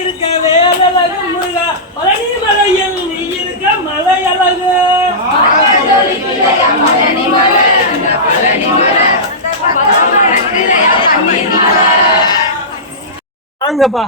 இருக்க வேலழகு முருகா பழனி மலையில் நீ இருக்க மலையழகு வாங்கப்பா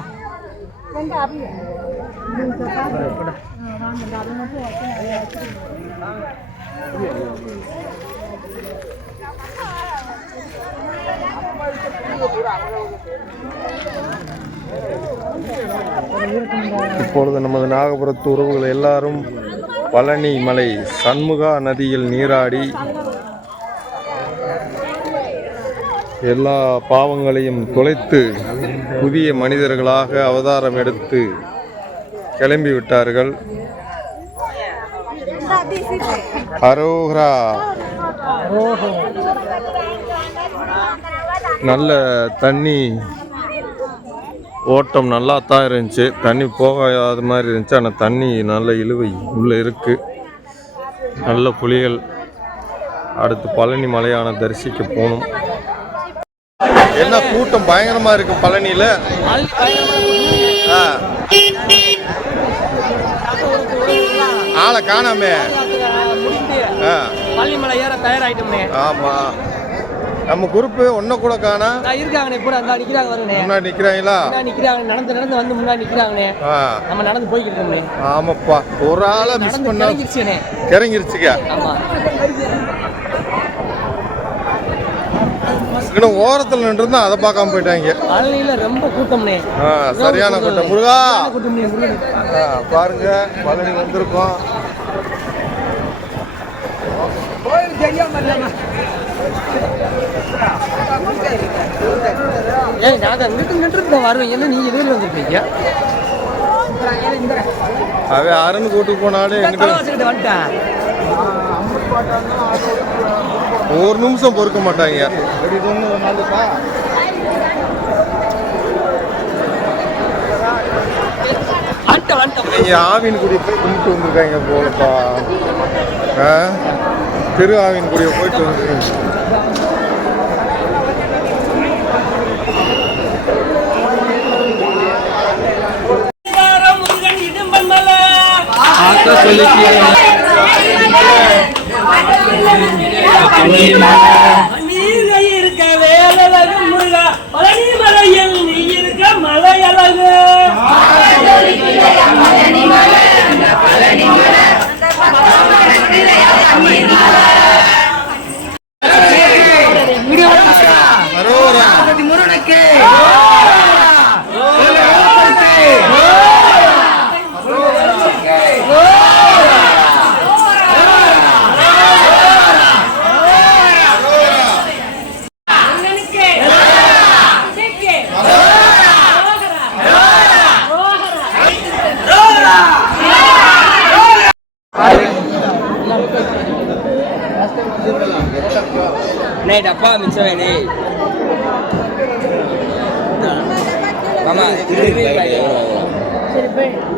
இப்பொழுது நமது நாகபுரத்து உறவுகள் எல்லாரும் பழனி மலை சண்முகா நதியில் நீராடி எல்லா பாவங்களையும் தொலைத்து புதிய மனிதர்களாக அவதாரம் எடுத்து கிளம்பி விட்டார்கள். அரோகரா. நல்ல தண்ணி ஓட்டம் நல்லா தான் இருந்துச்சு, தண்ணி போகாத மாதிரி இருந்துச்சு. ஆனால் தண்ணி நல்ல இழுவை உள்ளே இருக்குது. நல்ல புலிகள். அடுத்து பழனி மலையான தரிசிக்க போகணும். என்ன கூட்டம் பயங்கரமா இருக்கு பழனியில். ஆளை காணாமே. ஆமா, நம்ம குரூப் ஒன்ன கூட காணா இருக்காங்கண்ணே. கூட அந்த நிக்கிறாங்க, வருங்க முன்னாடி நிக்கிறாங்களா? நிக்கிறாங்க, நடந்து நடந்து வந்து முன்னாடி நிக்கிறாங்கண்ணே. நம்ம நடந்து போய்கிட்டு இருக்கோம். ஆமாப்பா, ஒரு ஆளை மிஸ் பண்ணா கிறங்கிருச்சுங்க. ஆமா, இன்னும் ஓரத்தில் நின்றுருந்தா அதை பார்க்காம போயிட்டாங்க. பழனியில ரொம்ப கூட்டம்னே, சரியான கூட்டம். முருகா பாருங்க, பழனி வந்திருக்கோம். அவன் அரண் கூட்டுக்கு போனாலும் எங்கிட்ட ஒரு நிமிஷம் பொறுக்க மாட்டாங்க. ஆவின் குடி போய் கும்பிட்டு வந்துருக்காங்க போலப்பா. திரு ஆவின் குடியை போயிட்டு வந்துருக்கீங்க. இருக்க வேலழகு முருகா பழனி மலையில் நீ இருக்க மலையழகு Này đập qua mình chơi đi. Mama, đi đi.